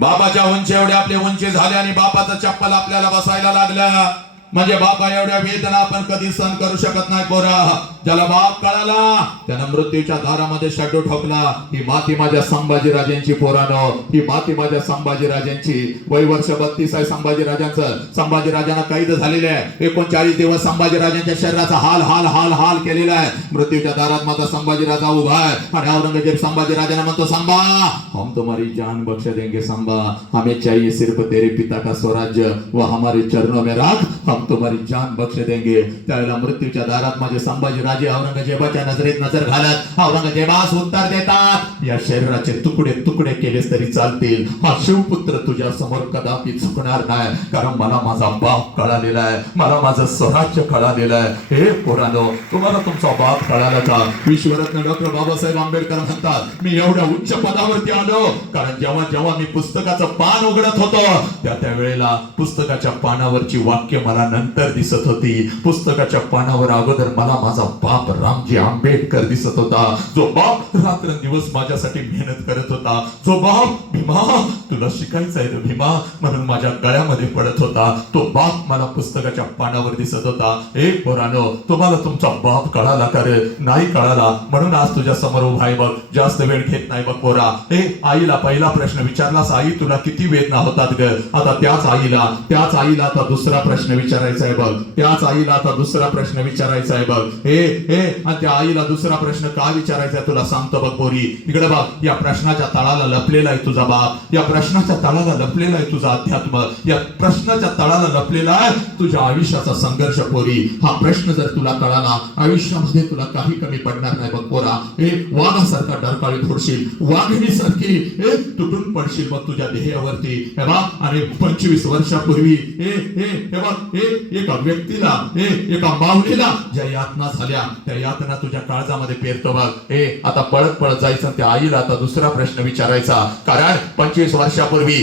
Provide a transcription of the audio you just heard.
बापाच्या उंची एवढे आपले उंची झाले आणि बापाचं चप्पल आपल्याला बसायला लागलं म्हणजे बापा एवढ्या वेदना आपण कधी सहन करू शकत नाही पोरा. ज्याला बाप कळाला त्यानं मृत्यूच्या दारामध्ये शड्डू ठोकला. ही माती माझ्या संभाजीराजांची पोरानो, ही माती माझ्या संभाजीराजांची. वय वर्ष 32 आहे संभाजीराजांचं. संभाजीराजांना कैद झालेले आहे. 39 दिवस संभाजीराजांच्या शरीराचा हाल हाल हाल हाल केलेला आहे. मृत्यूच्या दारात माझा संभाजीराजा उभा आहे आणि औरंगजेब संभाजीराजांना म्हणतो, संभा हम तुम्हारी जान बख्श देंगे संभा, हमें चाहिए सिर्फ तेरे पिता का स्वराज्य व हमारे चरणों में राख, हम तुम्हारी जान बख्श देंगे. त्यावेळेला मृत्यूच्या दारात माझे संभाजीराजे औरंगजेबाच्या नजरेत नजर घालत औरंगजेबास उत्तर देतात, या शरीराचे तुकडे तुकडे केलेस तरी चालतील, हा शिवपुत्र तुझ्या समोर कदापि चुकणार नाही, कारण मला माझा बाप कळालेला आहे, मला माझं स्वराज्य कळालेलं आहे. हे पोरांनो, तुम्हाला तुमचा बाप कळाला का? विश्वरत्न डॉक्टर बाबासाहेब आंबेडकर म्हणतात, मी एवढ्या उच्च पदावरती आलो कारण जेव्हा जेव्हा मी पुस्तकाचं पान उघडत होतो त्या वेळेला पुस्तकाच्या पानावरची वाक्य मला नंतर दिसत होती. पुस्तकाच्या पानावर अगोदर मला माझा बाप रामजी आंबेडकर दिसत होता, जो बाप रात्रंदिवस माझ्यासाठी मेहनत करत होता, जो बाप भीमा तुला शिकायचंय रे भीमा म्हणून माझ्या गळ्यामध्ये पडत होता, तो बाप मला पुस्तकाच्या पानावर दिसत होता. एक पोरानो, तुम्हाला तुमचा बाप कळाला का रे? नाही कळाला म्हणून आज तुझ्या समोर उभा आहे बघ. जास्त वेळ घेत नाही बघ पोरा. आईला पहिला प्रश्न विचारलास, आई तुला किती वेदना होतात ग? आता त्याच आईला आता दुसरा प्रश्न विचारायचा आहे बघ. त्याच आईला आता दुसरा प्रश्न विचारायचा आहे बघ. आणि त्या आईला दुसरा प्रश्न का विचारायचा आहे तुला सांगतो बघ पोरी. इकडे बघ, या प्रश्नाच्या तळाला लपलेला आहे तुझा बाप, या प्रश्नाच्या तळाला लपलेला आहे तुझा अध्यात्म, या प्रश्नाच्या तळाला लपलेला आहे तुझ्या आयुष्याचा संघर्ष पोरी. हा प्रश्न जर तुला कळाला आयुष्यामध्ये तुला काही कमी पडणार नाही बघ पोरा. वाघासारखा डरकाळी फोडशील, वाघिणीसारखी तुटून पडशील मग तुझ्या देहावरती. हे बघ, आणि 25 वर्षापूर्वी एका व्यक्तीला, एका माऊलीला ज्या यातना झाल्या त्या यातना तुझ्या काळजामध्ये पेरतो बघ. आता पळत पळत जायचं त्या आईला आता दुसरा प्रश्न विचारायचा, कारण 25 वर्षापूर्वी